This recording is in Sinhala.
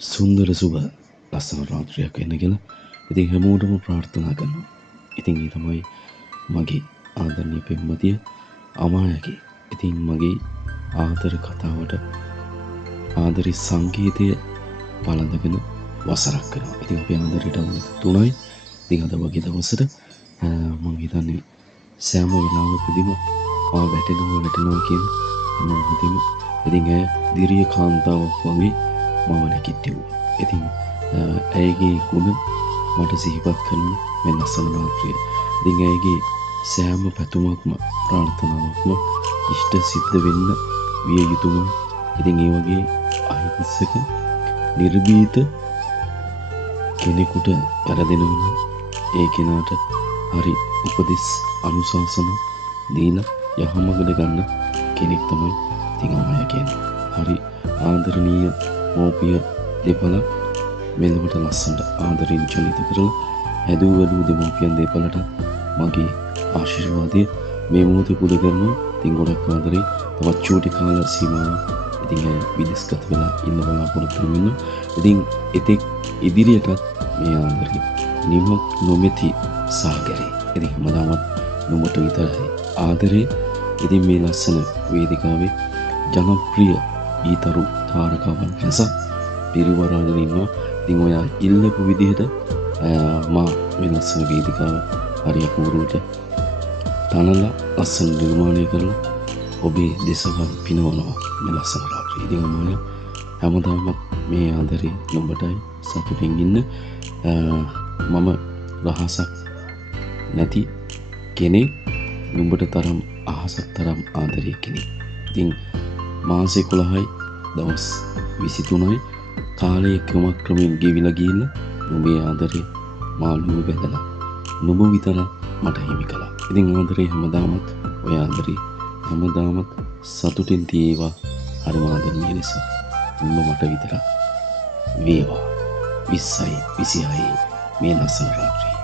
සුන්දර සුබ ලස්සන රාත්‍රියක් වෙන්න කියලා ඉතින් හැමෝටම ප්‍රාර්ථනා කරනවා. ඉතින් ඒ තමයි මගේ ආදරණීය පෙම්වතිය අමායගේ. ඉතින් මගේ ආදර කතාවට ආදරේ සංගීතය පළඳගෙන වසරක් කරනවා. ඉතින් අපි ආදරයට අවුරුදු 3යි. ඉතින් අද වගේ දවසට මම හිතන්නේ සෑම වෙලාවකදීම වැටෙනවා කියන හැම මොහොතෙම ඉතින් ඇය දිරිය කාන්තාවක් වගේ මම නැගිටිනවා. ඉතින් ඇයගේ ගුණ මට සිහිපත් කරන මේ ලස්සන රාත්‍රිය. ඉතින් ඇයගේ සෑම පැතුමක්ම ප්‍රාර්ථනාවක්ම ඉෂ්ට සිද්ධ වෙන්න විය යුතුම. ඉතින් ඒ වගේ අහිංසක නිර්භීත කෙනෙකුට වැරදෙනවා නම් ඒ කෙනාට හරි උපදෙස් අනුශාසන දීලා යහමඟට ගන්න කෙනෙක් තමයි ඉතින් අමාය කියන්නේ. හරි ආදරණීය මෝපිය දෙපළ මෙලොවට ලස්සනට ආදරෙන් ජනිත කරලා හැදූ වැඩූ දෙමෝපියන් දෙපළට මගේ ආශිර්වාදය මේ මොහොතේ පුද කරනවා. ඉතින් ගොඩක් ආදරේ තවත් චූටි කාල සීමාවක් ඉතින් විදේශගත වෙලා ඉන්න බලාපොරොත්තු වෙනවා. ඉතින් එතෙක් ඉදිරියටත් මේ ආදරේ නිමක් නොමැති සාගරේ. ඉතින් මදාවත් නුඹට විතරයි ආදරේ. ඉතින් මේ ලස්සන වේදිකාවේ ජනප්‍රිය ගීතරු තාරකාවන් රැසක් පිරිවරාගෙන ඉන්නවා. ඉතින් ඔයා ඉල්ලපු විදිහට මා මේ ලස්සන වේදිකාව හරි අපූර්වට තනලා ලස්සන නිර්මාණය කරලා ඔබේ දෙසවල් පිනවනවා මේ ලස්සන රාත්‍රියේ. ඉතින් මම හැමදාම මේ ආදරේ නුඹටයි සතුටින් ඉන්න මම රහසක් නැති කෙනෙක් නුඹට තරම් අහසක් තරම් ආදරේ කෙනෙක්. ඉතින් මාස 11යි දවස් 23යි කාලය ක්‍රමක්‍රමයෙන් ගෙවිලා ගිහිල්ලා නුඹේ ආදරේ මාළුව බැඳලා නුඹ විතර මට හිමි කළා. ඉතින් ආදරේ හැමදාමත් ඔය ආදරේ හැමදාමත් සතුටින් තියේවා. හරිම ආදරණීය ලෙස නුඹ මට විතර වේවා. 20යි 26යි මේ ලස්සන රාත්‍රියේ